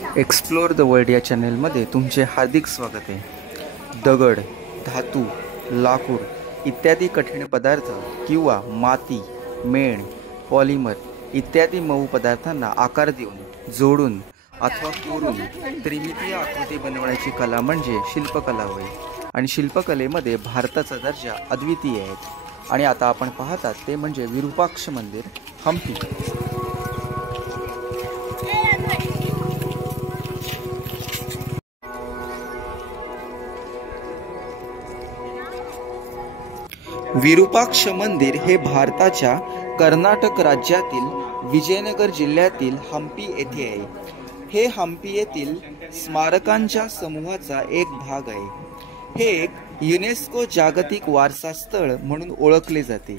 Explore the world या चॅनेलमध्ये तुमचे हार्दिक स्वागत आहे। दगड, धातू, लाकूड इत्यादी कठीण पदार्थ किंवा माती, मेण, पॉलिमर इत्यादी मऊ पदार्थांना आकार देऊन, जोडून अथवा कोरून त्रिमितीय आकृती बनवण्याची कला म्हणजे शिल्पकला होय। आणि शिल्पकलेमध्ये भारताचा दर्जा अद्वितीय आहे। आणि आता आपण पाहतात ते म्हणजे विरूपाक्ष मंदिर, हम्पी। विरूपाक्ष मंदिर हे भारताच्या कर्नाटक राज्यातील विजयनगर जिल्ह्यातील हम्पी येथे आहे। हे हम्पी येथील स्मारकांच्या समूहाचा एक भाग आहे। हे एक युनेस्को जागतिक वारसा स्थळ म्हणून ओळखले जाते।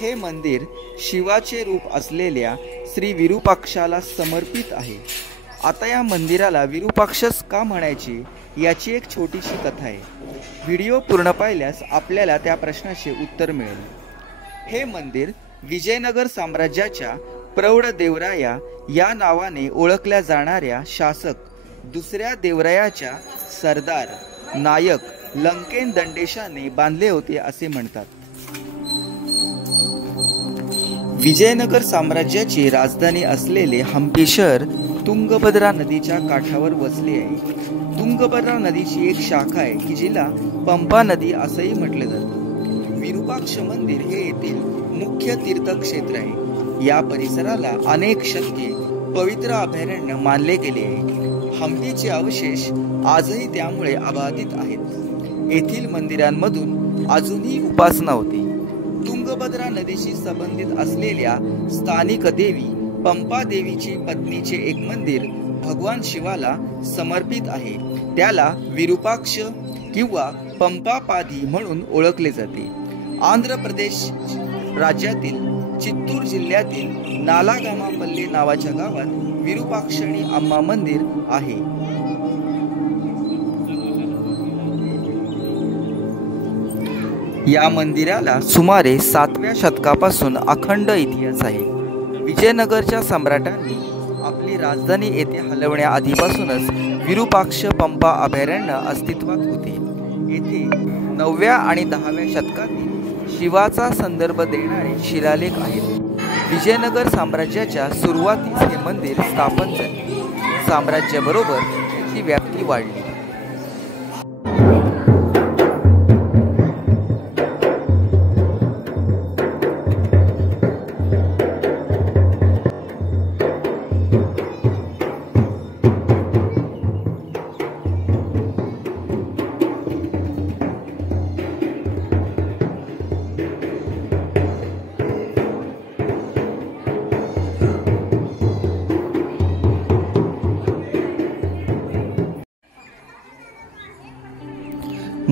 हे मंदिर शिवाचे रूप असलेल्या श्री विरूपाक्षाला समर्पित आहे। आता या मंदिराला विरूपाक्षच का म्हणायचे याची एक छोटीशी कथा आहे। व्हिडिओ पूर्ण पाहिल्यास आपल्याला त्या प्रश्नाचे उत्तर मिळेल। हे मंदिर विजयनगर साम्राज्याच्या प्रौढ देवराया या नावाने ओळखल्या जाणाऱ्या शासक दुसऱ्या देवरायाच्या सरदार नायक लंकेन दंडेशाने बांधले होते असे म्हणतात। विजयनगर साम्राज्याची राजधानी असलेले हम्पी शहर तुंगभद्रा नदीच्या काठावर वसले आहे। तुंगभद्रा नदीची एक शाखा आहे की जिला पंपा नदी असंही म्हटले जाते। विरूपाक्ष मंदिर हे येथील मुख्य तीर्थक्षेत्र आहे। या परिसराला अनेक शतके पवित्र अभयारण्य मानले गेले आहे। हम्पीचे अवशेष आजही त्यामुळे अबाधित आहेत। येथील मंदिरांमधून अजूनही उपासना होते। तुंगभद्रा नदीशी संबंधित असलेल्या स्थानिक देवी पंपा देवीची पत्नीचे एक मंदिर भगवान शिवाला समर्पित आहे। त्याला विरूपाक्ष किंवा पंपापादी म्हणून ओळखले जाते। आंध्र प्रदेश राज्यातील चित्तूर जिल्ह्यातील नालागामापल्ली नावाच्या गावात विरूपाक्षिणी अम्मा मंदिर आहे। या मंदिराला सुमारे 7व्या शतकापासून अखंड इतिहास आहे। विजयनगरच्या सम्राटांनी आपली राजधानी येथे हलवण्याआधीपासूनच विरूपाक्ष पंपा अभयारण्य अस्तित्वात होते। येथे 9व्या आणि 10व्या शतकातील शिवाचा संदर्भ देणारे शिलालेख आहेत। विजयनगर साम्राज्याच्या सुरुवातीस हे मंदिर स्थापन झाले। साम्राज्याबरोबर त्याची व्याप्ती वाढली।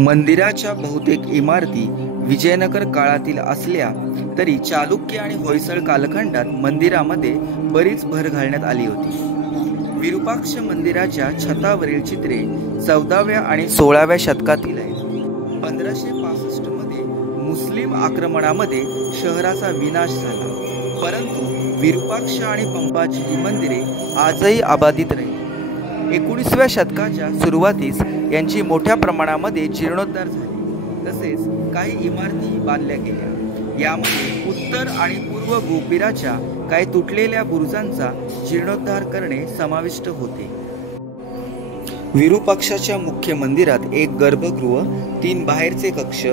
मंदिराच्या बहुतेक इमारती विजयनगर काळातील असल्या तरी चालुक्य आणि होयसळ कालखंडात मंदिरामध्ये बरीच भर घालण्यात आली होती। विरूपाक्ष मंदिराच्या छतावरील चित्रे 14व्या आणि 16व्या शतकातील आहेत। 1565 मध्ये मुस्लिम आक्रमणामध्ये शहराचा विनाश झाला, परंतु विरूपाक्ष आणि पंपाची ही मंदिरे आजही अबाधित राहिली। 19व्या शतकाच्या सुरुवातीस यांची मोठ्या प्रमाणामध्ये जीर्णोद्धार झाले, तसेच काही इमारती बांधल्या गेल्या। यामध्ये उत्तर आणि पूर्व गोपुराच्या काही तुटलेल्या बुरुजांचा जीर्णोद्धार करणे समाविष्ट होते। विरूपाक्षाच्या मुख्य मंदिरात एक गर्भगृह, 3 बाहेरचे कक्ष,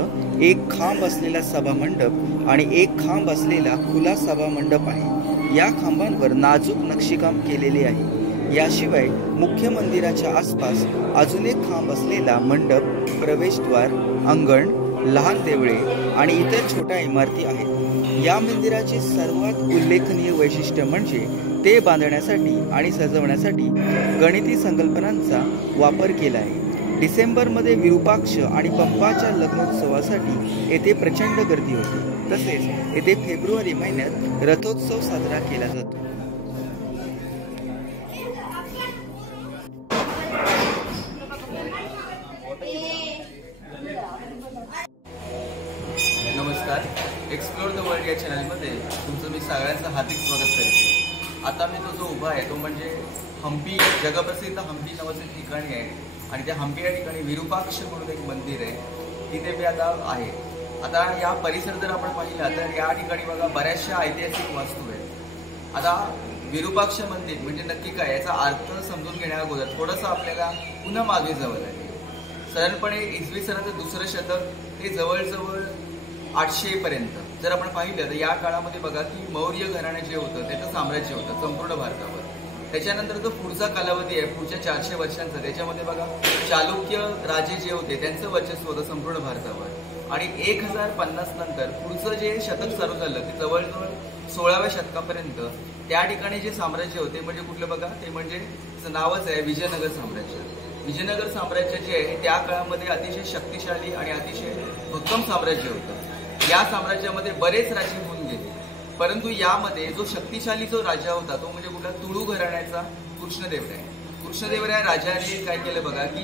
एक खांब असलेला सभामंडप आणि एक खांब असलेला खुला सभामंडप आहे। या खांबांवर नाजूक नक्षीकाम केलेले आहे। याशिवाय मुख्य मंदिराच्या आसपास अजून एक खांब असलेला मंडप, प्रवेशद्वार, अंगण, लहान देवळे आणि इतर छोट्या इमारती आहेत। या मंदिराचे सर्वात उल्लेखनीय वैशिष्ट्य म्हणजे ते बांधण्यासाठी आणि सजवण्यासाठी गणिती संकल्पनांचा वापर केला आहे। डिसेंबरमध्ये विरूपाक्ष आणि पंपाच्या लग्नोत्सवासाठी येथे प्रचंड गर्दी होते। तसेच येथे फेब्रुवारी महिन्यात रथोत्सव साजरा केला जातो। नमस्कार, एक्सप्लोर द वर्ल्ड या चॅनलमध्ये तुमचं मी सगळ्यांचं हार्दिक स्वागत करते। आता मी तो जो उभा आहे तो म्हणजे हम्पी जगप्रसिद्ध हम्पी नावाचं ठिकाणी आहे आणि त्या हम्पी या ठिकाणी विरूपाक्ष म्हणून एक मंदिर आहे, तिथे मी आता आहे. आता या परिसर जर आपण पाहिला तर या ठिकाणी बघा बऱ्याचशा ऐतिहासिक वास्तू आहेत. आता विरूपाक्ष मंदिर म्हणजे नक्की काय याचा अर्थ समजून घेण्या अगोदर थोडंसं आपल्याला पुन्हा मागे जावं लागेल. साधारणपणे इसवी सनाचं 2रं शतक ते जवळजवळ 800 पर्यंत जर आपण पाहिलं तर या काळामध्ये बघा की मौर्य घराणं जे होतं त्याचं साम्राज्य होतं संपूर्ण भारतावर. त्याच्यानंतर जो पुढचा कालावधी आहे पुढच्या 400 वर्षांचा, त्याच्यामध्ये बघा चालुक्य राजे जे होते त्यांचं वर्चस्व होतं संपूर्ण भारतावर. आणि 1050 नंतर पुढचं जे शतक चालू झालं ते जवळजवळ 16व्या शतकापर्यंत त्या ठिकाणी जे साम्राज्य होते म्हणजे कुठलं बघा ते म्हणजे नावच आहे विजयनगर साम्राज्य. विजयनगर साम्राज्य जे आहे त्या काळामध्ये अतिशय शक्तिशाली आणि अतिशय भक्कम साम्राज्य होतं. या साम्राज्यामध्ये बरेच राजे होऊन गेले, परंतु यामध्ये जो शक्तिशाली जो राजा होता तो म्हणजे कुठला तुळू घराण्याचा कृष्णदेवराय. कृष्णदेवराय राजाने काय केलं बघा की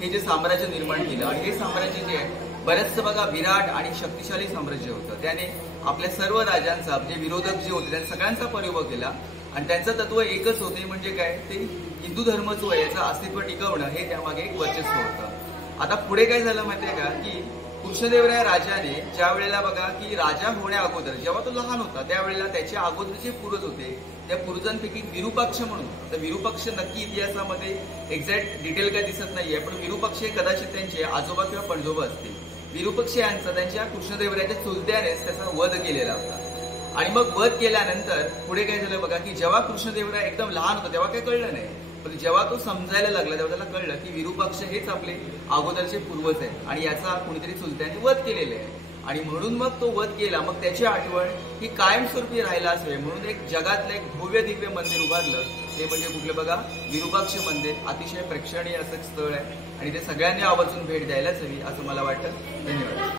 हे जे साम्राज्य निर्माण केलं आणि हे साम्राज्य जे आहे बऱ्याचसं बघा विराट आणि शक्तिशाली साम्राज्य होतं. त्याने आपल्या सर्व राजांचा जे विरोधक जे होते त्या सगळ्यांचा पराभव केला आणि त्यांचं तत्व एकच होते म्हणजे काय ते हिंदू धर्म जो आहे याचं अस्तित्व टिकवणं हे त्यामागे एक वर्चस्व होतं. आता पुढे काय झालं माहितीये का की कृष्णदेवराय राजाने ज्या वेळेला बघा की राजा होण्या अगोदर जेव्हा तो लहान होता त्यावेळेला त्याच्या अगोदर जे पूर्वज होते त्या पूर्वजांपैकी विरूपाक्ष म्हणून, तर विरूपाक्ष नक्की इतिहासामध्ये एक्झॅक्ट डिटेल काय दिसत नाहीये, पण विरूपाक्ष हे कदाचित त्यांचे आजोबा किंवा पणजोबा असतील. विरूपाक्ष यांचा त्यांच्या कृष्णदेवरायाच्या चुलत्यानेच त्याचा वध केलेला होता. आणि मग वध केल्यानंतर पुढे काय झालं बघा की जेव्हा कृष्णदेवराय एकदम लहान होता तेव्हा काही कळलं नाही, पण जेव्हा तो समजायला लागला तेव्हा त्याला कळलं की विरूपाक्ष हेच आपले अगोदरचे पूर्वज आहेत आणि याचा कुणीतरी चुलत्याने वध केलेले आहे. आणि म्हणून मग तो वध केला, मग त्याची आठवण ही कायमस्वरूपी राहायला असावी म्हणून एक जगातलं एक भव्य दिव्य मंदिर उभारलं. ते म्हणजे कुठलं बघा विरूपाक्ष मंदिर. अतिशय प्रेक्षणीय असं स्थळ आहे आणि ते सगळ्यांनी आवर्जून भेट द्यायलाच हवी असं मला वाटतं. धन्यवाद.